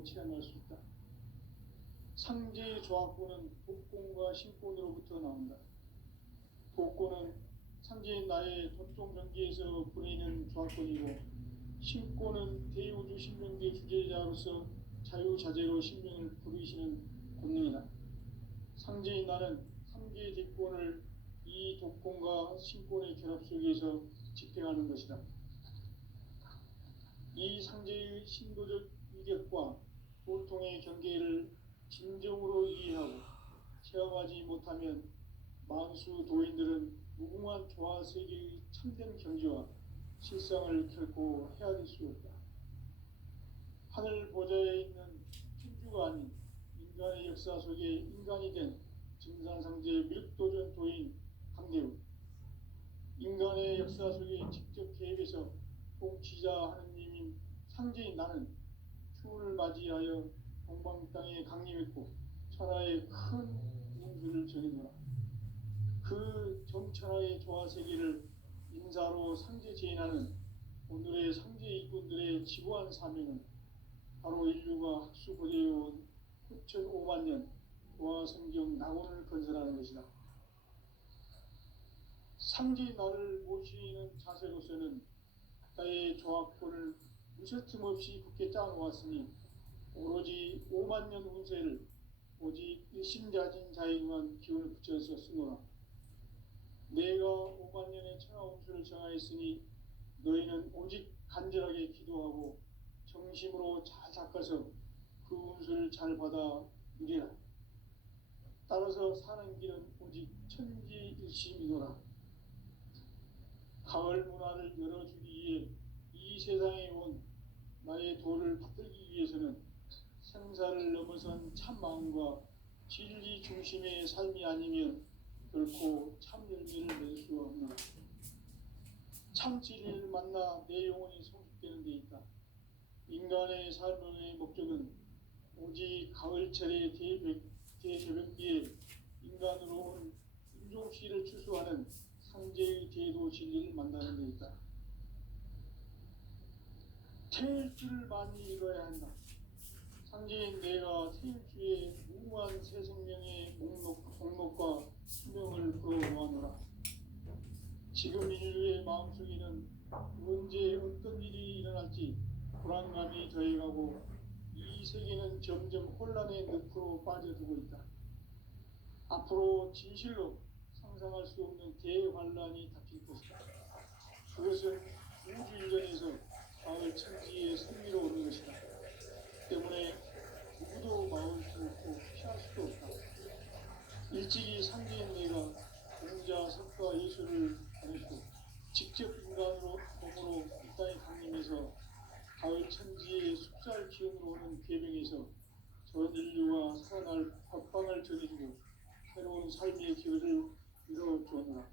제대로 체험할 수 있다. 상제의 조합구는 복권과 신권으로부터 나온다. 복권은 상제의 나의 도통 경계에서 보내는 조합권이고, 신권은 대우주 신명계 주제자로서 자유자재로 신명을 부르시는 권능이다. 상제의 나는 삼계의 대권을 이 독권과 신권의 결합 속에서 집행하는 것이다. 이 상제의 신도적 위격과 보통의 경계를 진정으로 이해하고 체험하지 못하면 만수 도인들은 무궁한 조화 세계의 참된 경지와 실상을 결코 헤아릴 수 없다. 하늘 보좌에 있는 천주가 아닌 인간의 역사 속에 인간이 된 증산상제 미륵도전 도인 강대우, 인간의 역사 속에 직접 개입해서 통치자 하느님인 상제인 나는 추운을 맞이하여 동방 땅에 강림했고 천하의 큰 운수를 전해노라. 그 정천하의 조화세계를 인사로 상제 제인하는 오늘의 상제 일꾼들의 지구한 사명은 바로 인류가 학수고대해온 9,500만 년 조화성경 낙원을 건설하는 것이다. 상제의 나를 모시는 자세로서는 나의 조합권을 무쇠틈 없이 굳게 짜놓았으니 오로지 5만 년 운세를 오직 일심자진 자에게만 기운을 붙여서 쓰노라. 내가 5만 년의 천하 운수를 정하였으니 너희는 오직 간절하게 기도하고 정심으로 잘 닦아서 그 운수를 잘 받아 누리라. 따라서 사는 길은 오직 천지일심이노라. 가을 문화를 열어주기 위해 이 세상에 온 나의 도를 받들기 위해서는 생사를 넘어선 참마음과 진리 중심의 삶이 아니면 결코 참 열매를 낼 수 없노라. 참 진리를 만나 내 영혼이 성숙되는 데 있다. 인간의 삶의 목적은 오직 가을철의 대새벽비에 인간으로 온 인종시를 추수하는 상제의 제도 진리를 만나는 데 있다. 태일 줄을 많이 읽어야 한다. 상제인 내가 태일주의 무한 새 생명의 목록과 수명을 풀어놓아노라. 지금 인류의 마음속에는 언제 어떤 일이 일어날지 불안감이 더해가고 이 세계는 점점 혼란의 늪으로 빠져들고 있다. 앞으로 진실로 상상할 수 없는 대환란이 닥칠 것이다. 그것은 우주인전에서 가을 천지의 승리로 오는 것이다. 때문에 누구도 막을 수 없고 피할 수도 없다. 일찍이 상제인 내가 공자, 석가, 예수를 보내시고 직접 인간으로 몸으로 이 땅에 강림해서 가을 천지의 숫살 기운으로 오는 궤병에서 전 인류가 살아날 법방을 전해주고 새로운 삶의 길을 이뤄주었노라.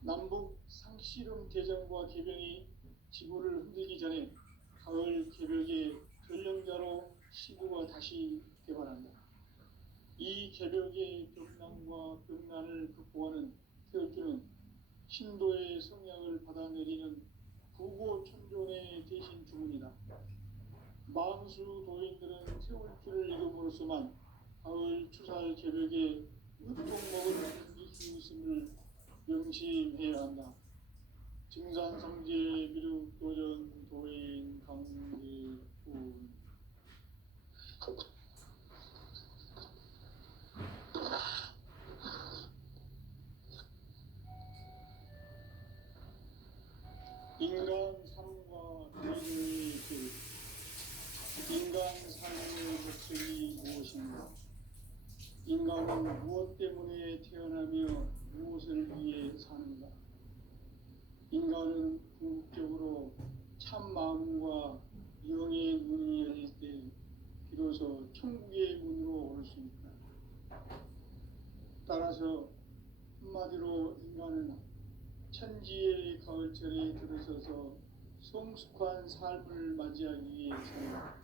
남북 상씨름 대전과 개병이 지구를 흔들기 전에 가을 개벽의 전령자로 시구가 다시 개발한다. 이 개벽의 벽난과 벽난을 극복하는 태울주는 신도의 성약을 받아내리는 구고천존의 대신 주문이다. 만수 도인들은 태울주를 이름으로서만 가을 추살 개벽에 으통먹을 견딜 수 있음을 명심해야 한다. 증산상제 미륵도전 도인 강제훈. 인간 삶과 인류의 길. 인간 삶의 목적이 무엇인가? 인간은 무엇 때문에 태어나며 무엇을 위해 사는가? 인간은 궁극적으로 참 마음과 영의 문이 열릴 때 비로소 천국의 문으로 올 수 있다. 따라서 한마디로 인간은 천지의 가을철에 들어서서 성숙한 삶을 맞이하기 위해 산다.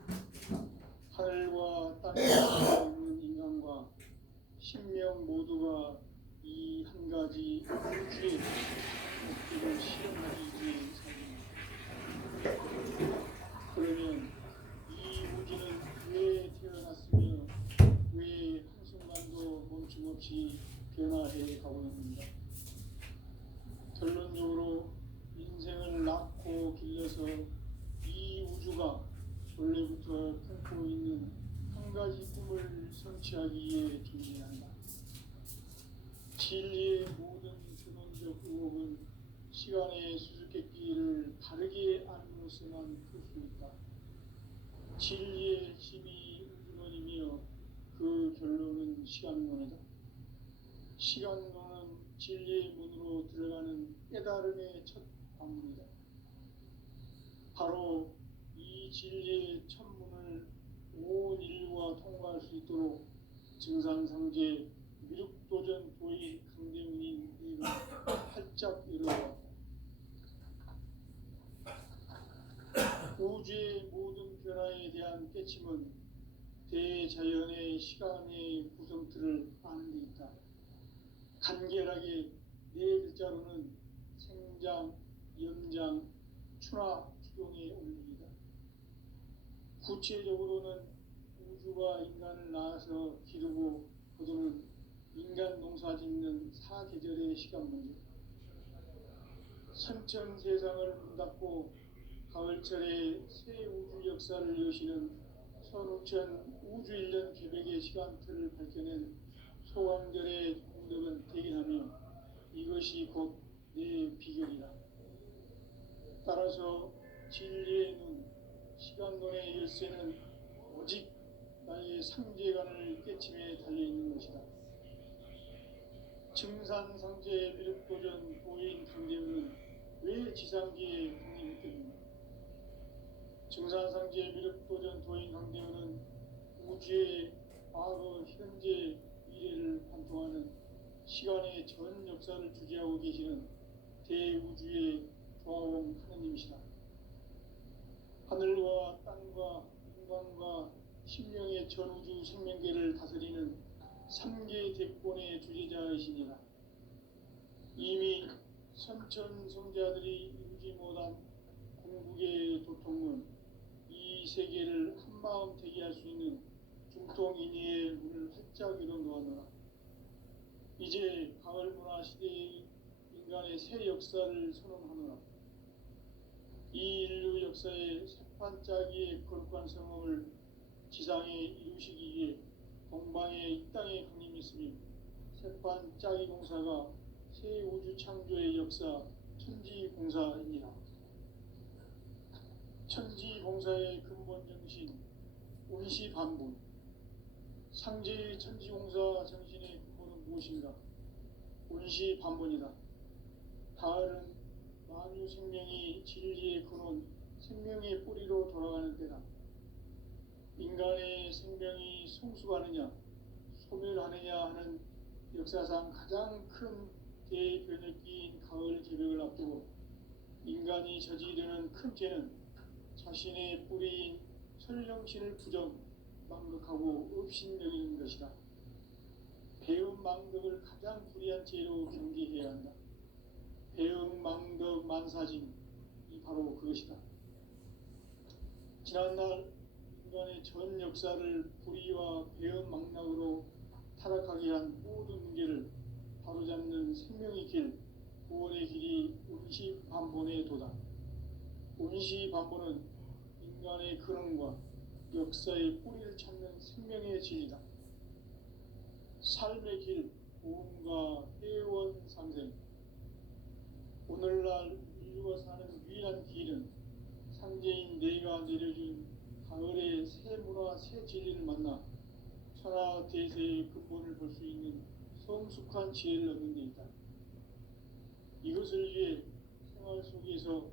하늘과 땅에 있는 인간과 신명 모두가 이 한 가지 우주의 목적을 실현하기 위해 산다. 그러면 이 우주는 본래부터 품고 있는 한 가지 꿈을 성취하기 위해 존재한다. 진리의 모든 근원적 의혹은 시간의 수수께끼를 바르게 알므로서만 풀 수 있다. 진리의 핵심이 우주론이며 그 결론은 시간론이다. 시간론은 진리의 문으로 들어가는 깨달음의 첫 관문이다. 바로 이 진리의 첫 문을 온 인류가 통과할 수 있도록 증산상제 미륵도전 도의 강대문인 네가 활짝 일어났다. 우주의 모든 변화에 대한 깨침은 대자연의 시간의 구성틀을 아는 데 있다. 간결하게 네 글자로는 생장, 연장, 추나 추동의 원리이다. 구체적으로는 우주가 인간을 낳아서 기르고 거두는 인간 농사 짓는 사계절의 시간 문제, 선천 세상을 문 닫고 가을철에 새 우주 역사를 여시는 선우천 우주 1년 계획의 시간틀을 밝혀낸 소강절의 공덕은 대견하며 이것이 곧 내 비결이다. 따라서 진리의 눈, 시간론의 열쇠는 오직 나의 상제관을 깨침에 달려있는 것이다. 증산상제 미륵도전 도인 강대문은 왜 지상기에 독립했겠는가? 증산상제 미륵도전 도인 강대문은 우주의 과거, 현재, 미래를 관통하는 시간의 전 역사를 주재하고 계시는 대우주의 조화원 하느님이시다. 하늘과 땅과 인간과 신명의 전우주 생명계를 다스리는 3개 대권의 주제자이시니라. 이미 선천성자들이 이루지 못한 궁극의 도통은 이 세계를 한마음 되게 할 수 있는 중통인의의 문을 활짝 열어 놓았노라. 이제 가을문화 시대의 인간의 새 역사를 선언하노라. 이 인류 역사의 새판짜기의 거룩한 성험을 지상에 이루시기 위해 동방의 이 땅에 강림했으며 새판짜기 공사가 새 우주 창조의 역사 천지공사입니다. 천지공사의 근본 정신 운시반분, 상제의 천지공사 정신의 근본은 무엇인가? 운시반분이다. 가을은 만유 생명이 진리의 근원, 생명의 뿌리로 돌아가는 때다. 인간의 생명이 성숙하느냐, 소멸하느냐 하는 역사상 가장 큰 대변혁기인 가을 개벽을 앞두고 인간이 저지르는 큰 죄는 자신의 뿌리인 설령신을 부정, 망극하고 업신여기는 것이다. 배음 망덕을 가장 불의한 죄로 경계해야 한다. 배음 망덕 만사짐이 바로 그것이다. 지난날 인간의 전 역사를 불의와 배음 망락으로 타락하게 한 모든 문제를 바로잡는 생명의 길, 구원의 길이 운시반본의 도다. 운시반본은 인간의 근원과 역사의 뿌리를 찾는 생명의 진리다. 삶의 길, 구원과 회원 상생. 오늘날 인류가 사는 유일한 길은 상제인 내가 내려준 가을의 새 문화, 새 진리를 만나 천하 대세의 근본을 볼 수 있는 성숙한 지혜를 얻는 데 있다. 이것을 위해 생활 속에서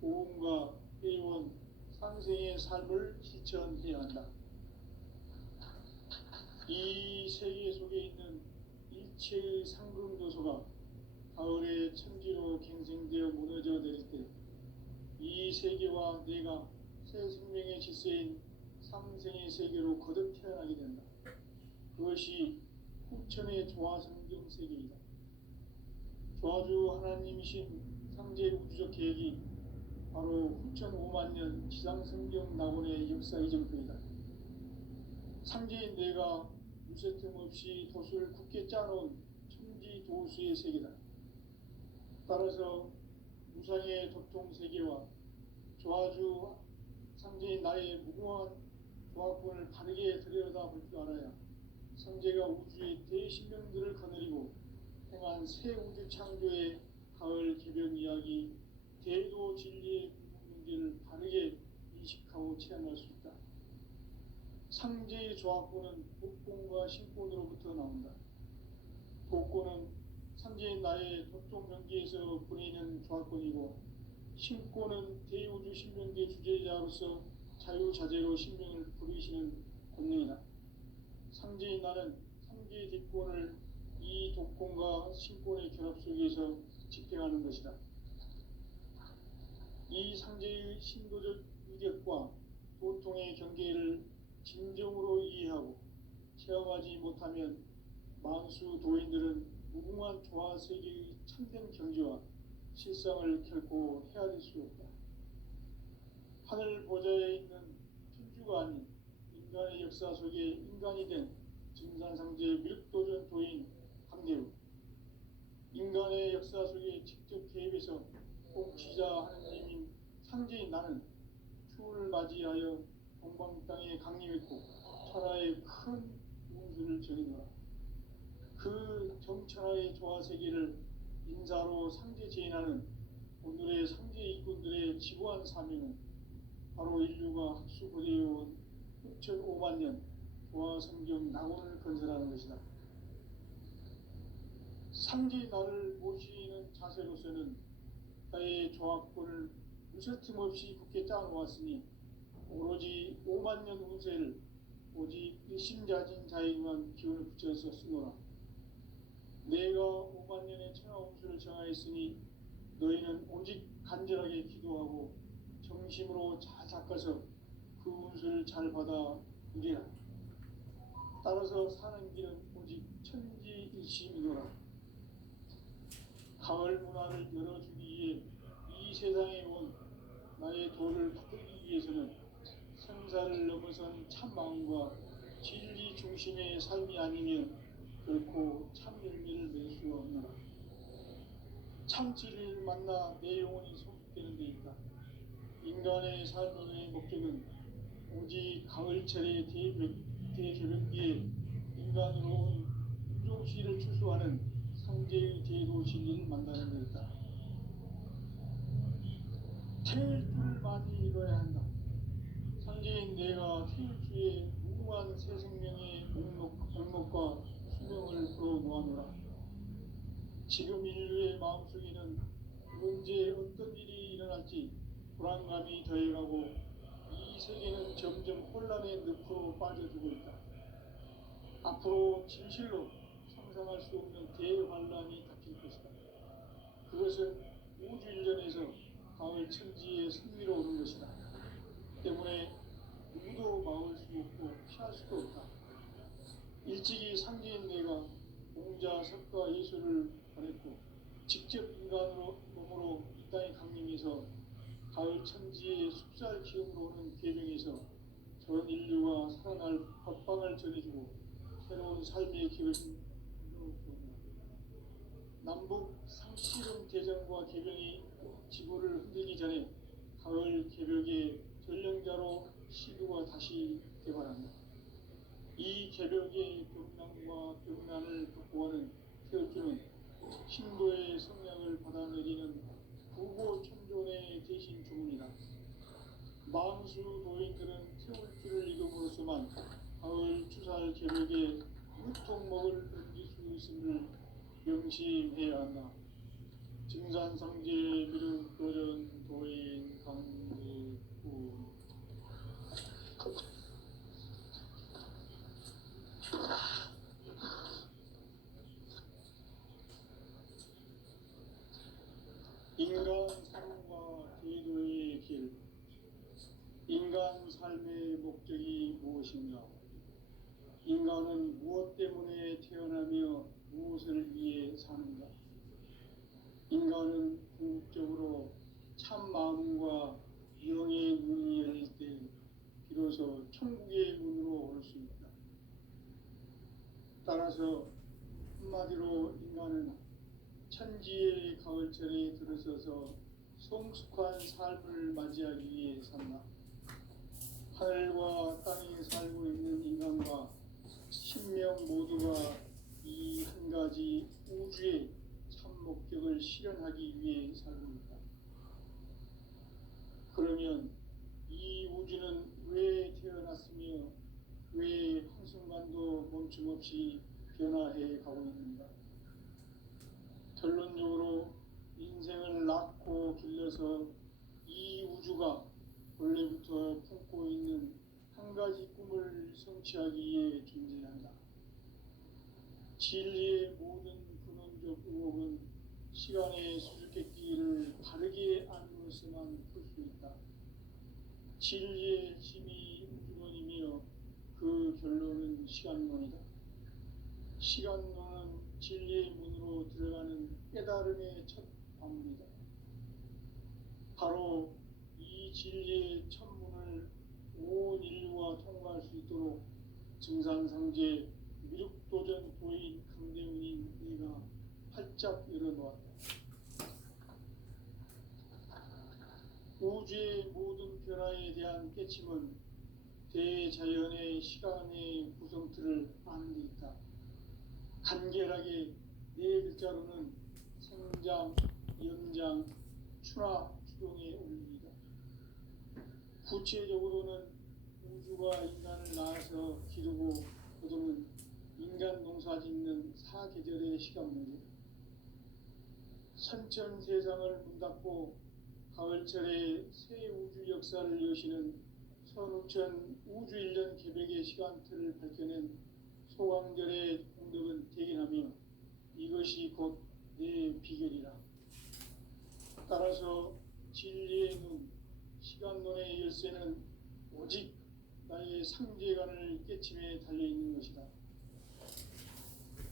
고음과 회원, 상생의 삶을 실천해야 한다. 이 세계 속에 있는 일체의 상금도소가 가을의 천지로 갱생되어 무너져 내릴 때 이 세계와 내가 새 생명의 질서인 상생의 세계로 거듭 태어나게 된다. 그것이 후천의 조화성경 세계이다. 조화주 하나님이신 상제 우주적 계획이 바로 후천 5만 년 지상성경 낙원의 역사 이정표이다. 상제인 내가 무쇠 틈 없이 도수를 굳게 짜놓은 천지 도수의 세계다. 따라서 무상의 도통 세계와 조화주 상제인 나의 무궁한 조합권을 바르게 들여다볼 줄 알아야 성제가 우주의 대신명들을 거느리고 행한 새 우주 창조의 가을 개벽 이야기, 대도 진리의 궁극문제를 바르게 인식하고 체험할 수 있다. 상제의 조합권은 복권과 신권으로부터 나온다. 복권은 상제인 나의 독종 경계에서 보내는 조합권이고, 신권은 대우주 신명계 주제자로서 자유자재로 신명을 부르시는 권능이다. 상제인 나는 상제의 뒷권을 이 독권과 신권의 결합 속에서 집행하는 것이다. 이 상제의 신도적 위력과 도통의 경계를 진정으로 이해하고 체험하지 못하면 만수 도인들은 무궁한 조화 세계의 참된 경지와 실상을 결코 헤아릴 수 없다. 하늘 보좌에 있는 천주가 아닌 인간의 역사 속에 인간이 된 증산상제 밀도전 도인 강대우, 인간의 역사 속에 직접 개입해서 공치자 하느님인 상제인 나는 추운을 맞이하여 동방 땅에 강림했고 천하의 큰 운수를 전해노라. 그 정천하의 조화 세계를 인사로 상제 제인하는 오늘의 상제 이꾼들의 지고한 사명은 바로 인류가 학수고대해온 6,500만 년 조화 성경 낙원을 건설하는 것이다. 상제 나를 모시는 자세로서는 나의 조합권을 무설틈 없이 굳게 짜놓았으니 오로지 5만 년 운세를 오직 일심자진 자에게만 기운을 붙여서 쓰노라. 내가 5만 년의 천하 운수를 정하였으니 너희는 오직 간절하게 기도하고 정심으로 잘 닦아서 그 운수를 잘 받아 누리라. 따라서 사는 길은 오직 천지일심이노라. 가을 문화를 열어주기 위해 이 세상에 온 나의 도를 붙들기 위해서는 생사를 넘어선 참마음과 진리 중심의 삶이 아니면 결코 참 열매를 맺을 수 없노라. 참 진리를 만나 내 영혼이 성숙되는 데 있다. 인간의 삶의 목적은 오직 가을철의 대개벽기에 인간으로 온 유종시를 추수하는 상제의 대도 진리를 만나는 데 있다. 태울 줄 많이 읽어야 한다. 상제인 내가 태울 주의 무궁한 새 생명의 목록과 수명을 풀어놓아노라. 지금 인류의 마음속에는 언제 어떤 일이 일어날지 불안감이 더해가고 이 세계는 점점 혼란의 늪으로 빠져들고 있다. 앞으로 진실로 상상할 수 없는 대환란이 닥칠 것이다. 그것은 우주일전에서 가을 천지에 승리로오는 것이다. 때문에 누구도 막을 수 없고 피할 수도 없다. 일찍이 상제인 내가 공자, 석가, 예수를 보냈고 직접 인간으로 몸으로 이 땅에 강림해서 가을 천지의 숲살 기업으로 오는 계명에서 전 인류가 살아날 법방을 전해주고 새로운 삶의 길을 열어주었다. 남북 상씨름 대전과 개병이 지구를 흔들기 전에 가을 개벽의 전령자로 시류가 다시 개발한다. 이 개벽의 벽난과 벽난을 극복하는 태울주는 신도의 성량을 받아내리는 구고천존의 대신 주문이다. 만수 도인들은 태울주를 읽음으로써만 가을 추살 개벽에 무통목을 던질 수 있음을 명심해야 한다. 증산상제 미륵도전 도인 강대구. 인간 삶과 제도의 길. 인간 삶의 목적이 무엇인가? 인간은 무엇 때문에 태어나며 무엇을 위해 사는가? 인간은 궁극적으로 참 마음과 영의 문이 열릴 때 비로소 천국의 문으로 올 수 있다. 따라서 한마디로 인간은 천지의 가을철에 들어서서 성숙한 삶을 맞이하기 위해 산다. 하늘과 땅에 살고 있는 인간과 신명 모두가 이 한 가지 우주의 참 목적을 실현하기 위해 살고 있다. 그러면 이 우주는 왜 태어났으며 왜 한순간도 멈춤없이 변화해 가고 있는가? 결론적으로 인생을 낳고 길러서 이 우주가 원래부터 품고 있는 한 가지 꿈을 성취하기 위해 존재한다. 진리의 모든 근원적 의혹은 시간의 수수께끼를 바르게 안으로서만 풀 수 있다. 진리의 핵심이 우주론이며 그 결론은 시간론이다. 시간론은 진리의 문으로 들어가는 깨달음의 첫 관문이다. 바로 이 진리의 첫 문을 온 인류가 통과할 수 있도록 증산상제 미륵도전 도인 강대훈인 네가 활짝 열어놓았다. 우주의 모든 변화에 대한 깨침은 대자연의 시간의 구성틀을 아는 데 있다. 간결하게 네 글자로는 생장, 연장, 추나 추동의 원리이다. 구체적으로는 우주가 인간을 낳아서 기르고 거두는 인간 농사 짓는 사계절의 시간 문제다. 선천 세상을 문 닫고 가을철에 새 우주 역사를 여시는 선우천 우주 1년 개백의 시간틀을 밝혀낸 소강절의 공덕은 대견하며 이것이 곧 내 비결이라. 따라서 진리의 눈, 시간론의 열쇠는 오직 나의 상제관을 깨침에 달려있는 것이다.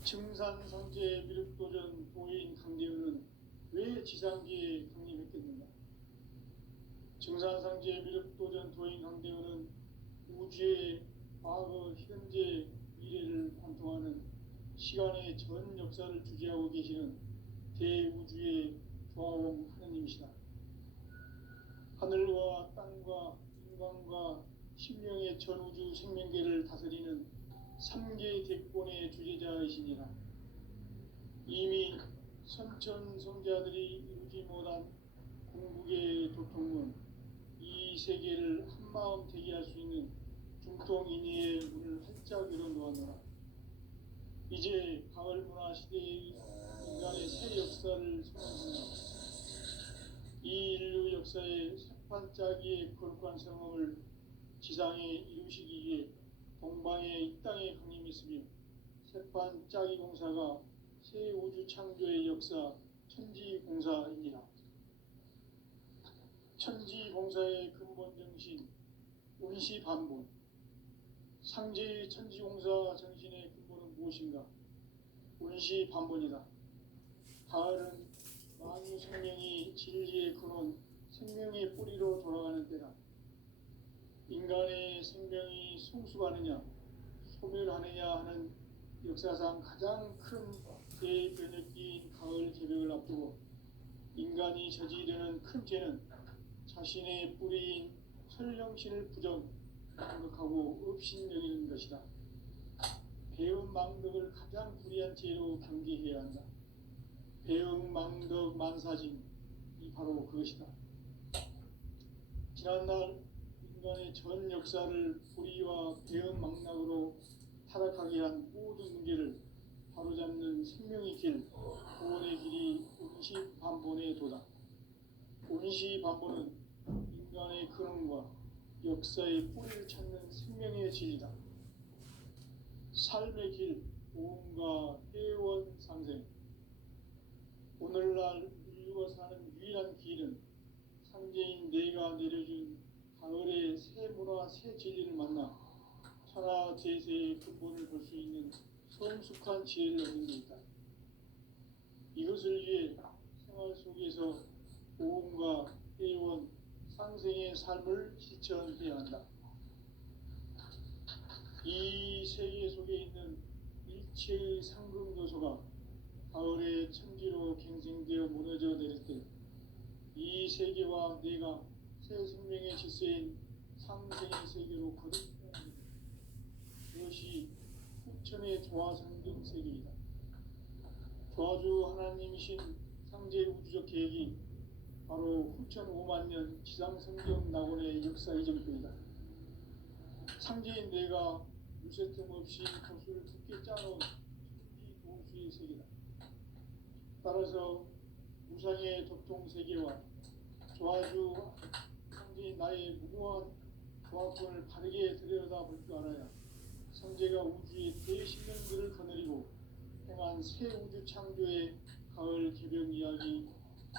증산상제 미륵도전 도인 강대훈은 왜 지상계에 강림했겠는가? 증산상제 미륵도전 도인 강대훈은 우주의 과거, 현재, 미래를 관통하는 시간의 전 역사를 주재하고 계시는 대우주의 조화원 하느님이시다. 하늘과 땅과 인간과 신명의 전우주 생명계를 다스리는 3개 대권의 주재자이시니라. 이미 선천성자들이 이루지 못한 궁극의 도통은 이 세계를 한마음 되게 할 수 있는 중통인의의 문을 활짝 열어놓았노라. 이제 가을 문화 시대의 인간의 새 역사를 선언합니다. 이 인류 역사의 새판짜기의 거룩한 성험을 지상에 이루시기 위해 동방에 이 땅에 강림했으며 새판짜기 공사가 새 우주 창조의 역사 천지공사입니다. 천지공사의 근본 정신 운시반본. 상제의 천지공사 정신의 근본은 무엇인가? 운시반본이다. 가을은 만유 생명이 진리의 근원, 생명의 뿌리로 돌아가는 때다. 인간의 생명이 성숙하느냐, 소멸하느냐 하는 역사상 가장 큰 대변혁기인 가을 개벽을 앞두고 인간이 저지르는 큰 죄는 자신의 뿌리인 설령신을 부정하고 업신여기는 것이다. 배운 망덕을 가장 불의한 죄로 경계해야 한다. 배응 망덕 만사짐이 바로 그것이다. 지난날 인간의 전 역사를 불의와 배응 망락으로 타락하게 한 모든 문제를 바로잡는 생명의 길, 구원의 길이 운시반본의 도다. 운시반본은 인간의 근원과 역사의 뿌리를 찾는 생명의 진리다. 삶의 길, 오음과 회원 상생. 오늘날 인류가 사는 유일한 길은 상제인 내가 내려준 가을의 새 문화, 새 진리를 만나 천하 제세의 근본을 볼 수 있는 성숙한 지혜를 얻는 데 있다. 이것을 위해 생활 속에서 오음과 회원, 상생의 삶을 실천해야 한다. 이 세계 속에 있는 일체의 상금도소가 가을의 천지로 갱생되어 무너져 내릴 때 이 세계와 내가 새 생명의 질서인 상생의 세계로 거듭나는 그것이 후천의 조화성경 세계이다. 조화주 하나님이신 상제 우주적 계획이 바로 후천 5만 년 지상성경 낙원의 역사 이전표이다. 상제인 내가 무쇠 틈 없이 도수를 깊게 짜놓은 천지 도수의 세계다. 따라서 무상의 도통 세계와 조화주 상제인 나의 무궁한 조화권을 바르게 들여다볼 줄 알아야 성제가 우주의 대신령들을 거느리고 행한 새 우주 창조의 가을 개벽 이야기,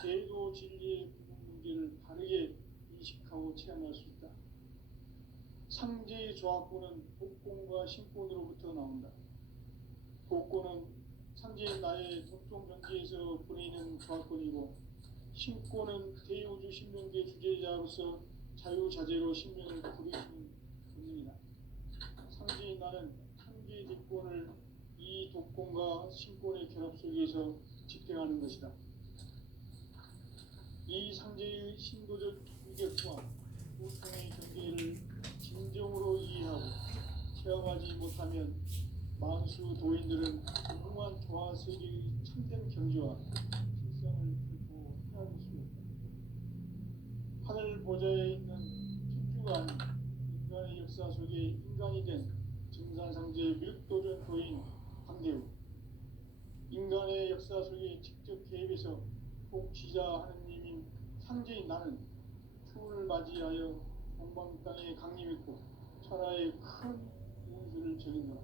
대도 진리의 부분 문제를 바르게 인식하고 체험할 수 있다. 상제의 조화권은 복권과 신권으로부터 나온다. 복권은 상제의 나의 도통 경계에서 보내는 조화권이고, 신권은 대우주 신명계 주제자로서 자유자재로 신명을 부리시는 본능이다. 상제의 나는 한계의 대권을 이 독권과 신권의 결합 속에서 집행하는 것이다. 이 상제의 신도적 위격과 고통의 경계를 진정으로 이해하고 체험하지 못하면 만수 도인들은 무궁한 조화 세계의 참된 경지와 실상을 결코 헤아릴 수 없다. 하늘 보좌에 있는 천주가 아닌 인간의 역사 속에 인간이 된 증산상제의 밀도전 도인 황대우, 인간의 역사 속에 직접 개입해서 통치자 하느님인 상제인 나는 추운을 맞이하여 동방 땅에 강림했고 천하의 큰 운수를 적인다.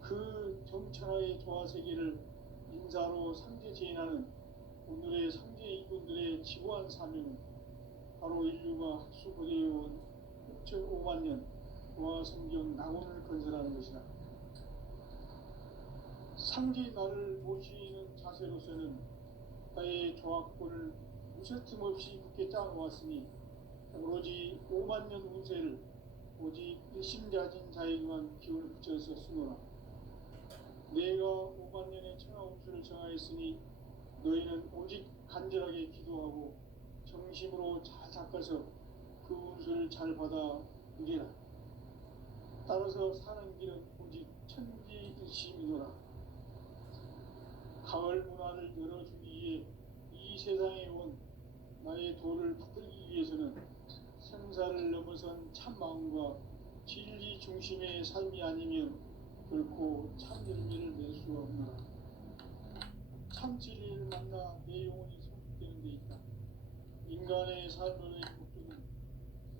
그 정천하의 조화 세계를 인사로 상제 제인하는 오늘의 상제 이군들의 지고한 사명은 바로 인류가 학수고대해온 6,5만 년 조화 성경 낙원을 건설하는 것이다. 상제 나를 모시는 자세로서는 나의 조화권을 무쇠틈 없이 굳게 짜놓았으니 오로지 5만 년 운세를 오직 일심자진 자에게만 기운을 붙여서 쓰노라. 내가 5만 년의 천하 운수를 정하였으니 너희는 오직 간절하게 기도하고 정심으로 잘 닦아서 그 운수를 잘 받아 누리라. 따라서 사는 길은 오직 천지일심이노라. 가을 문화를 열어주기 위해 이 세상에 온 나의 도를 붙들기 위해서는 생사를 넘어선 참마음과 진리 중심의 삶이 아니면 결코 참 열매를 낼 수가 없노라. 참 진리를 만나 내 영혼이 성숙되는 데 있다. 인간의 삶의 목적은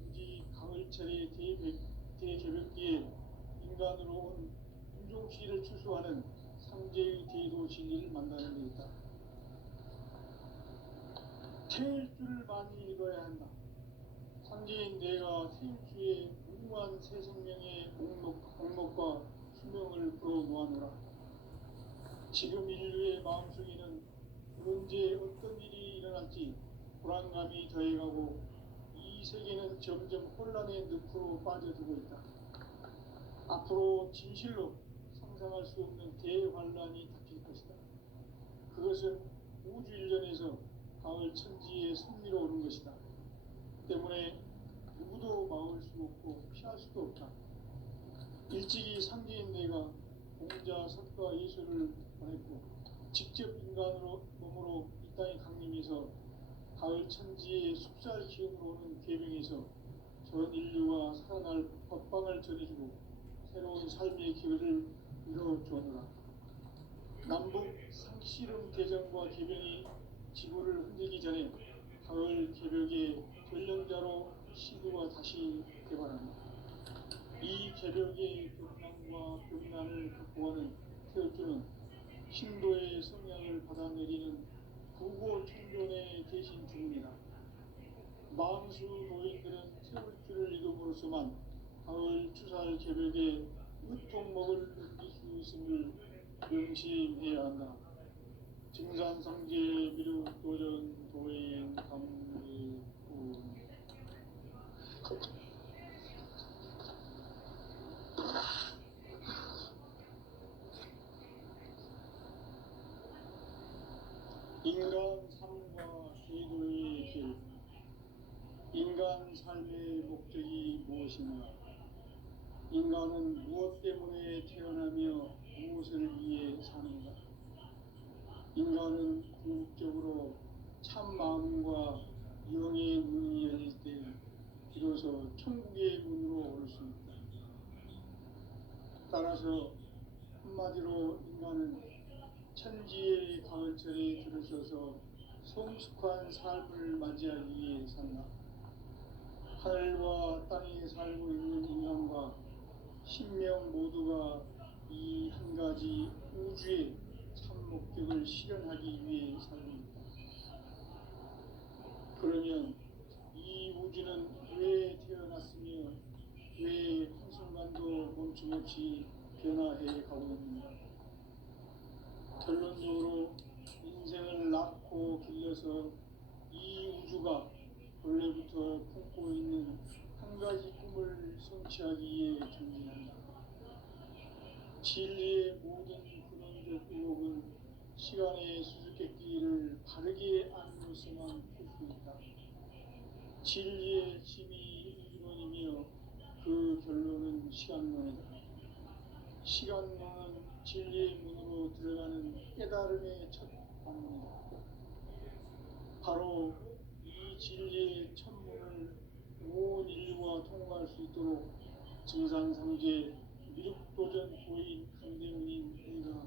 오직 가을철의 대개벽기에 인간으로 온 인종시를 추수하는 상제의 대도 진리를 만나는 데 있다. 태일주를 많이 읽어야 한다. 상제인 내가 태일주의 무궁한 새 생명의 목록과 수명을 불어놓아노라. 지금 인류의 마음속에는 언제 어떤 일이 일어날지 불안감이 더해가고 이 세계는 점점 혼란의 늪으로 빠져들고 있다. 앞으로 진실로 상상할 수 없는 대환란이 닥칠 것이다. 그것은 우주 일전에서 가을 천지의 섭리로 오는 것이다. 때문에 누구도 막을 수 없고 피할 수도 없다. 일찍이 상제인 내가 공자, 석가, 예수를 보냈고 직접 인간으로 몸으로 이 땅에 강림해서 가을 천지의 숲살 기운으로 오는 계명에서 전 인류가 살아날 법방을 전해주고 새로운 삶의 기회를 이뤄주었노라. 남북 상씨름 대전과 개병이 지구를 흔들기 전에 가을 개벽의 전령자로 시구가 다시 개발한다. 이 개벽의 격난과 격난을 극복하는 태엽주는 신도의 성향을 받아내리는 구고 천존의 대신 주문이다. 만수 노인들은 태울주를 읽음으로써만 가을 추살 개벽의 으통목을 느낄 수 있음을 명심해야 한다. 증산상제 미륵도전 도인 강리군 인간 삶과 제도의 길. 인간 인간 삶의 목적이 무엇인가? 인간은 무엇 때문에 태어나며 무엇을 위해 사는가? 인간은 궁극적으로 참 마음과 영의 문이 열릴 때 비로소 천국의 문으로 올 수 있다. 따라서 한마디로 인간은 천지의 가을철에 들어서서 성숙한 삶을 맞이하기 위해 산다. 하늘과 땅에 살고 있는 인간과 신명 모두가 이 한 가지 우주의 참 목적을 실현하기 위해 살고 있다. 그러면 이 우주는 왜 태어났으며 왜 한순간도 멈춤없이 변화해 가고 있는가? 결론적으로 인생을 낳고 길러서 이 우주가 원래부터 품고 있는 한 가지 꿈을 성취하기 위해 존재한다. 진리의 모든 근원적 의혹은 시간의 수수께끼를 바르게 알므로서만 풀 수 있다. 진리의 힘이 이론이며 그 결론은 시간론이다. 시간론은 진리의 문으로 들어가는 깨달음의 첫 방문이다. 바로 이 진리의 첫문을 온 인류가 통과할 수 있도록 증산상제 미륵도전 고인 강대문인 내가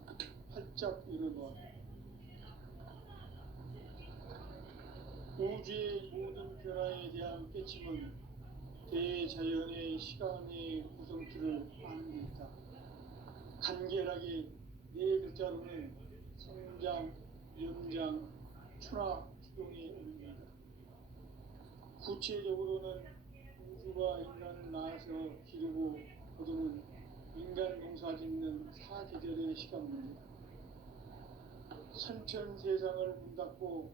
활짝 열어놓았다. 우주의 모든 변화에 대한 깨침은 대자연의 시간의 구성틀을 아는 데 있다. 간결하게 네 글자로는 성장, 연장, 추락, 추동의 의미다. 구체적으로는 우주가 인간을 낳아서 기르고 거두는 인간 농사 짓는 사계절의 시간입니다. 선천 세상을 문 닫고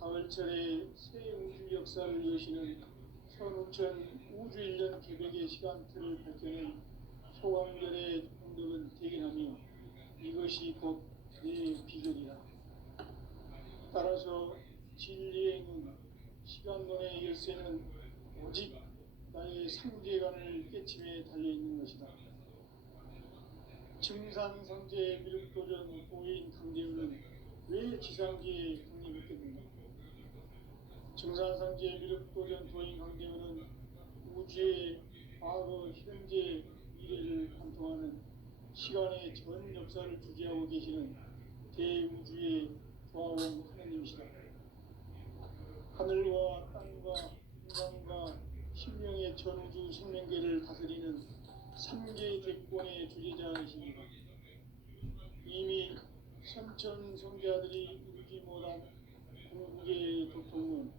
가을철에 새 우주 역사를 여시는 선우천 우주 1년 개백의 시간틀을 밝혀낸 소강절의 공덕은 대견하며 이것이 곧 내 비결이다. 따라서 진리의 문, 시간론의 열쇠는 오직 나의 상제관을 깨침에 달려있는 것이다. 증산상제 미륵도전 고인 강대우는 왜 지상계에 강림했겠는가? 증산상제 미륵도전 도인 강대우는 우주의 과거, 현재, 미래를 관통하는 시간의 전 역사를 주재하고 계시는 대우주의 조화원 하나님이시다. 하늘과 땅과 인간과 신명의 전우주 생명계를 다스리는 삼계 대권의 주재자이십니다. 이미 삼천 성자들이 이루지 못한 궁극의 도통은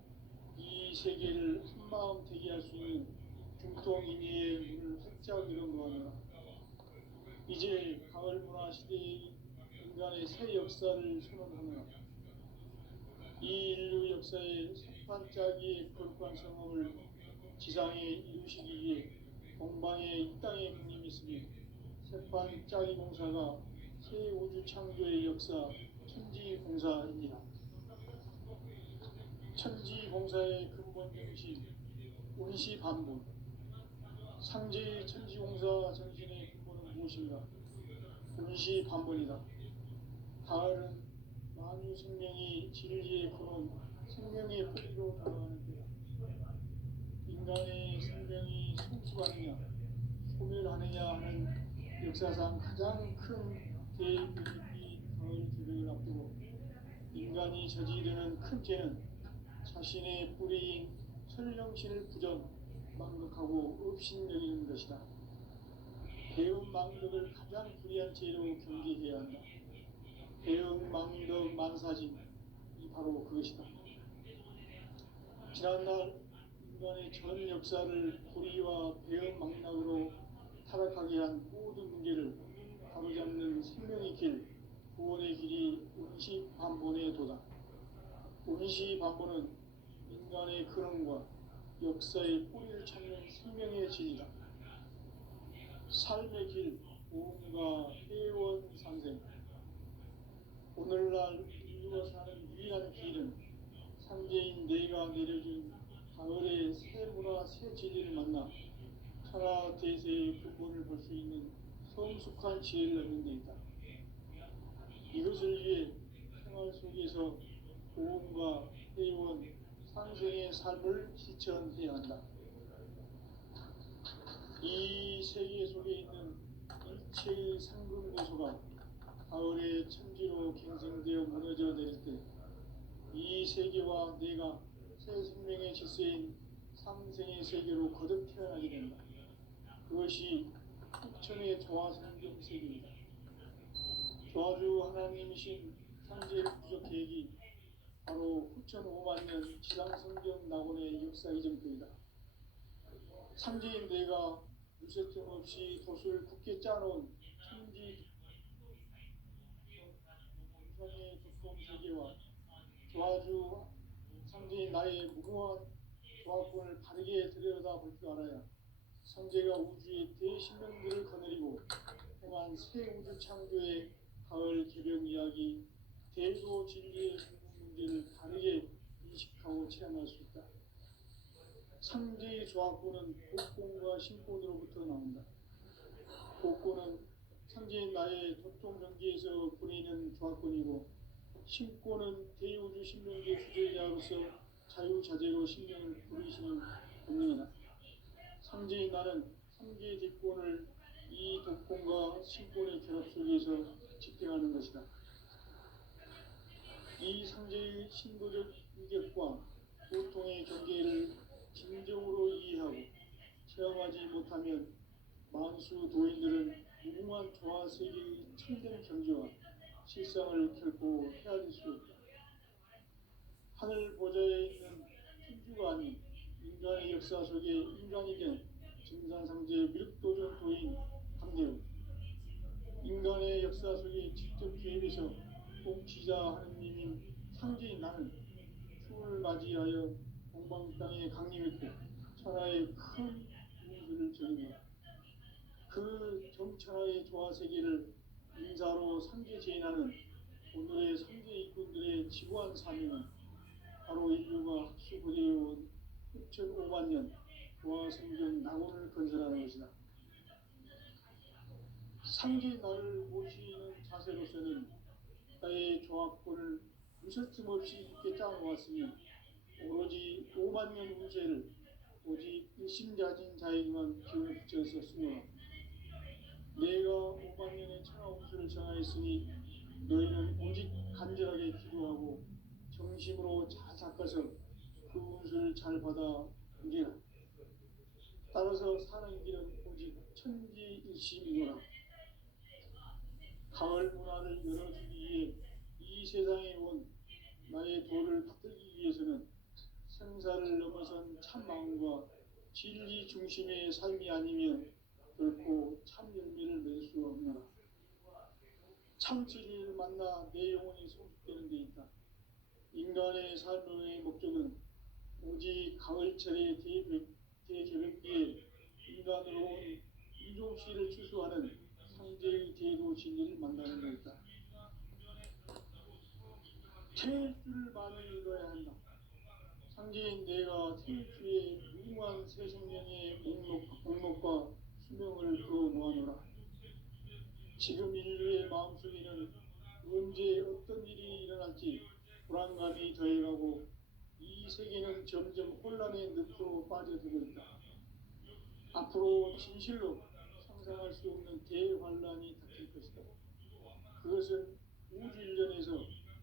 이 세계를 한마음 되게 할 수 있는 중통인의의 문을 활짝 열어놓았노라. 이제 가을 문화 시대의 인간의 새 역사를 선언하노라. 이 인류 역사의 석판짜기의 거룩한 성험을 지상에 이루시기 위해 동방의 이 땅에 군림했으며 석판짜기 공사가 새 우주 창조의 역사 천지공사입니다. 천지공사의 근본 정신 운시반본, 상제의 천지공사 정신의 근본은 무엇인가? 운시반본이다. 가을은 만유 생명이 진리의 근원, 생명의 뿌리로 다가가는 때다. 인간의 생명이 성숙하느냐, 소멸하느냐 하는 역사상 가장 큰 대변이 가을 개백을 앞두고 인간이 저지르는 큰 죄는 자신의 뿌리인 설령신을 부정, 망극하고 업신여기는 것이다. 배운 망덕을 가장 불의한 죄로 경계해야 한다. 배운 망덕 만사진, 이 바로 그것이다. 지난날 인간의 전 역사를 불의와 배은 망락으로 타락하게 한 모든 문제를 바로잡는 생명의 길, 구원의 길이 운시반본의 도다. 운시반본은 인간의 근원과 역사의 뿌리를 찾는 생명의 진이다. 삶의 길, 보험과 회원 상생. 오늘날 인류가 사는 유일한 길은 상제인 내가 내려준 가을에 새 문화 새 진리를 만나 천하 대세의 근본을 볼 수 있는 성숙한 지혜를 얻는 데 있다. 이것을 위해 생활 속에서 고음과 회원, 상생의 삶을 실천해야 한다. 이 세계 속에 있는 일체의 상금 요소가 가을의 천지로 갱생되어 무너져 내릴 때 이 세계와 내가 새 생명의 질서인 상생의 세계로 거듭 태어나게 된다. 그것이 후천의 조화성경 세계이다. 조화주 하나님이신 창조의 부족 계획이 바로 후천 5만 년 지상성경 낙원의 역사 이전표이다. 삼재인 내가 무쇠점 없이 돛을 굳게 짜놓은 천지 동성의 두꺼운 세계와 조화주 삼재인 나의 무궁한 조화권을 바르게 들여다볼 줄 알아야 삼재가 우주의 대신명들을 거느리고 행한 새 우주 창조의 가을 개벽 이야기, 대도 진리의 문제를 다르게 인식하고 체험할 수 있다. 삼재의 조화권은 복권과 신권으로부터 나온다. 복권은 삼재인 나의 도통 경계에서 보내는 조화권이고, 신권은 대우주 신명계 주제자로서 자유자재로 신명을 부리시는 본능이다. 삼재인 나는 삼재의 뒷권을 이 독권과 신권의 결합 속에서 집행하는 것이다. 이 삼재의 신도적 인격과 고통의 경계를 진정으로 이해하고 체험하지 못하면 만수 도인들은 무궁한 조화 세계의 참된 경지와 실상을 결코 헤아릴 수 없다. 하늘 보좌에 있는 천주가 아닌 인간의 역사 속에 인간이 된 증산상제 미륵도전 도인 강대우, 인간의 역사 속에 직접 개입해서 통치자 하느님인 상제인 나는 추을 맞이하여 동방 땅에 강림했고 천하의 큰 우주를 저린다. 그 정천하의 조화세계를 인사로 상계 제인하는 오늘의 상계 일꾼들의 지구한 사명은 바로 인류가 학수부대해온 후천 5만 년 조화성경 낙원을 건설하는 것이다. 상계 나를 모시는 자세로서는 나의 조합권을 무설틈 없이 깊게 짜놓았으면 오로지 5만 년 운세를 오직 일심자진 자에게만 기운을 붙여서 쓰노라. 내가 5만 년의 천하 운수를 정하였으니 너희는 오직 간절하게 기도하고 정심으로 잘 닦아서 그 운수를 잘 받아 누리라. 따라서 사는 길은 오직 천지일심이노라. 가을 문화를 열어주기 위해 이 세상에 온 나의 도를 받들기 위해서는 생사를 넘어선 참 마음과 진리 중심의 삶이 아니면 결코 참 열매를 맺을 수 없노라. 참 진리를 만나 내 영혼이 성숙되는 데 있다. 인간의 삶의 목적은 오직 가을철의 대개벽기에 인간으로 온 인종시를 추수하는 상제의 대도 진리를 만나는 데 있다. 태일주를 많이 읽어야 한다. 상제인 내가 태일주의 무궁한 새 생명의 목록과 수명을 그어 모아노라. 지금 인류의 마음속에는 언제 어떤 일이 일어날지 불안감이 더해가고 이 세계는 점점 혼란의 늪으로 빠져들고 있다. 앞으로 진실로 상상할 수 없는 대환란이 닥칠 것이다. 그것은 우주 일련에서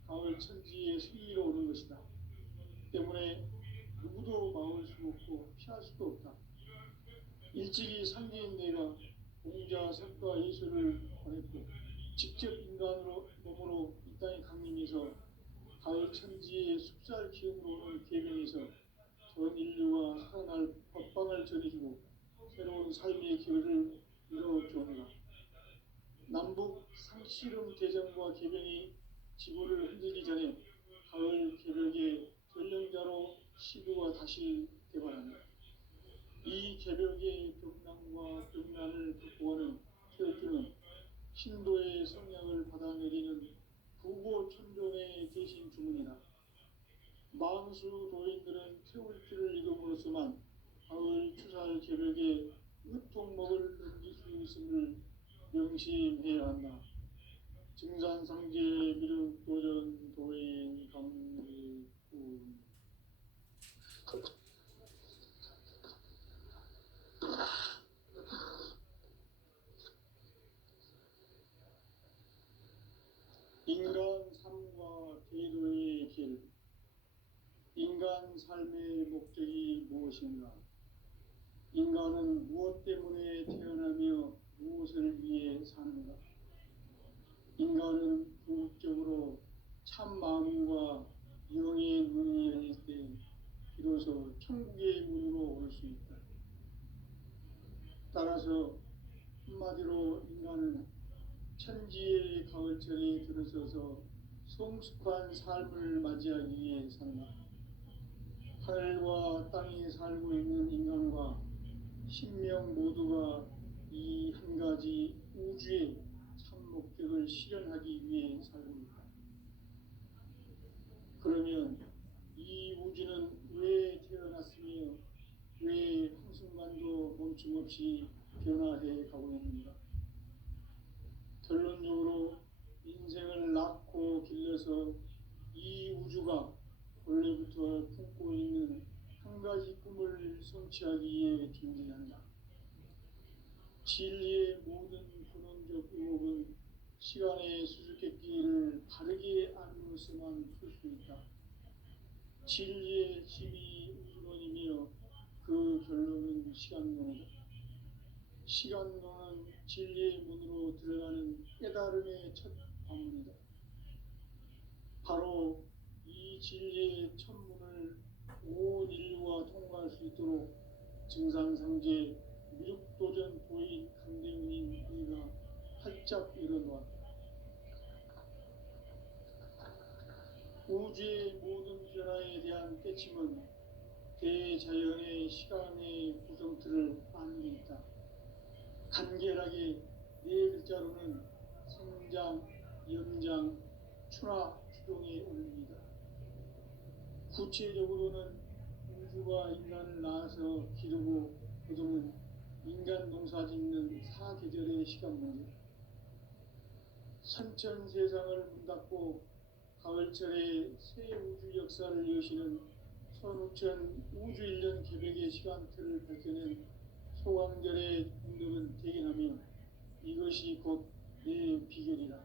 가을 천지의 승리로 오는 것이다. 때문에 누구도 막을 수 없고 피할 수도 없다. 일찍이 상계인 내가 공자, 석가, 예수를 보냈고 직접 인간으로 몸으로 이 땅에 강림해서 가을 천지의 숲살 기운으로 오는 계명에서 전 인류가 살아날 법방을 전해주고 새로운 삶의 길을 이뤄주오노라. 남북 상씨름 대전과 계명이 지구를 흔들기 전에 가을 개벽의 전령자로 시구가 다시 개발한다. 이 개벽의 병난과 병난을 극복하는 태어주는 신도의 성량을 받아내리는 부고천종의 대신 주문이다. 만수 도인들은 태울주를 읽음으로써 자들에게 으통목을 넘길 수 있음을 명심해야 한다. 증산상제 미륵도전 도인 강리군. 인간 삶과 계도의 길. 인간 삶의 목적이 무엇인가? 인간은 무엇 때문에 태어나며 무엇을 위해 사는가? 인간은 궁극적으로 참 마음과 영의 눈이 열릴 때 비로소 천국의 문으로 올 수 있다. 따라서 한마디로 인간은 천지의 가을철에 들어서서 성숙한 삶을 맞이하기 위해 산다. 하늘과 땅에 살고 있는 인간과 신명 모두가 이 한 가지 우주의 참 목적을 실현하기 위해 살고 있다. 그러면 이 우주는 왜 태어났으며 왜 한순간도 멈춤없이 변화해 가고 있는가? 결론적으로 인생을 낳고 길러서 이 우주가 원래부터 품고 있는 한 가지 꿈을 성취하기 위해 존재한다. 진리의 모든 근원적 의혹은 시간의 수수께끼를 바르게 알므로서만 풀 수 있다. 진리의 힘이 우주론이며 그 결론은 시간론이다. 시간론은 진리의 문으로 들어가는 깨달음의 첫 방문이다. 바로 이 진리의 첫 문을 온 인류가 통과할 수 있도록 증산상제 미륵도전 도인 강대훈인 이가 활짝 열어놓았다. 우주의 모든 변화에 대한 깨침은 대자연의 시간의 구성틀을 아는 데 있다. 간결하게 네 글자로는 성장, 연장, 추나 추동의 원리이다. 구체적으로는 우주가 인간을 낳아서 기르고 거두는 인간 농사 짓는 사계절의 시간 문제. 선천 세상을 문 닫고 가을철에 새 우주 역사를 여시는 선우천 우주 1년 계획의 시간틀을 밝혀낸 소강절의 공덕은 대견하며 이것이 곧 내 비결이라.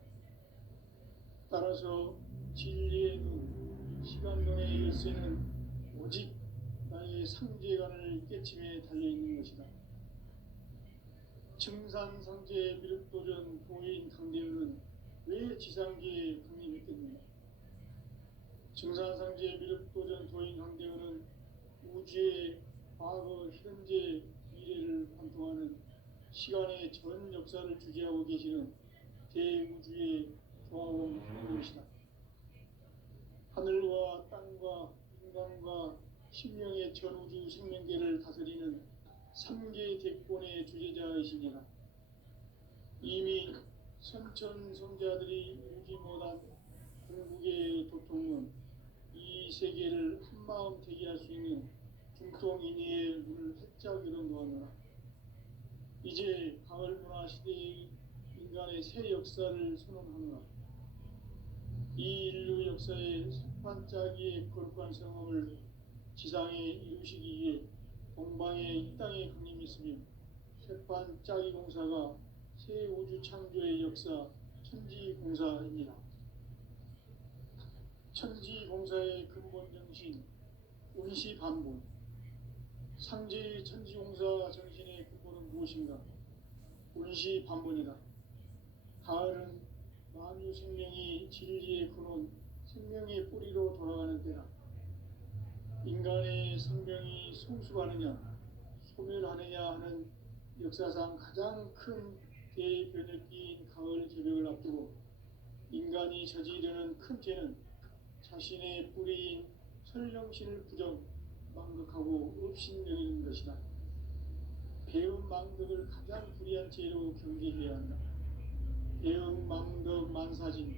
따라서 진리의 눈, 시간론의 열쇠는 오직 나의 상제관을 깨침에 달려있는 것이다. 증산상제 미륵도전 도인 강대훈은 왜 지상계에 강림했겠는가? 증산상제 미륵도전 도인 강대훈은 우주의 과거, 현재, 미래를 관통하는 시간의 전 역사를 주재하고 계시는 대우주의 조화원인 것이다. 하늘과 땅과 인간과 신명의 전우주 생명계를 다스리는 3개 대권의 주제자이시니라. 이미 선천성자들이 울지 못한 궁극의 도통은 이 세계를 한마음 되게 할 수 있는 중통인의의 문을 활짝 열어놓았노라. 이제 가을 문화 시대의 인간의 새 역사를 선언하노라. 이 인류 역사의 새판짜기의 거룩한 성업을 지상에 이루시기 위해 동방의 이 땅에 강림했으며 새판짜기 공사가 새 우주 창조의 역사 천지공사입니다. 천지공사의 근본 정신 운시반본. 상제의 천지공사 정신의 근본은 무엇인가? 운시반본이다. 가을은 만유 생명이 진리의 근원, 생명의 뿌리로 돌아가는 때다. 인간의 생명이 성숙하느냐, 소멸하느냐 하는 역사상 가장 큰 대변혁기인 가을 개벽을 앞두고 인간이 저지르는 큰 죄는 자신의 뿌리인 설령신을 부정, 망극하고 업신여기는 것이다. 배움 망덕을 가장 불의한 죄로 경계해야 한다. 배움 망덕 만사진,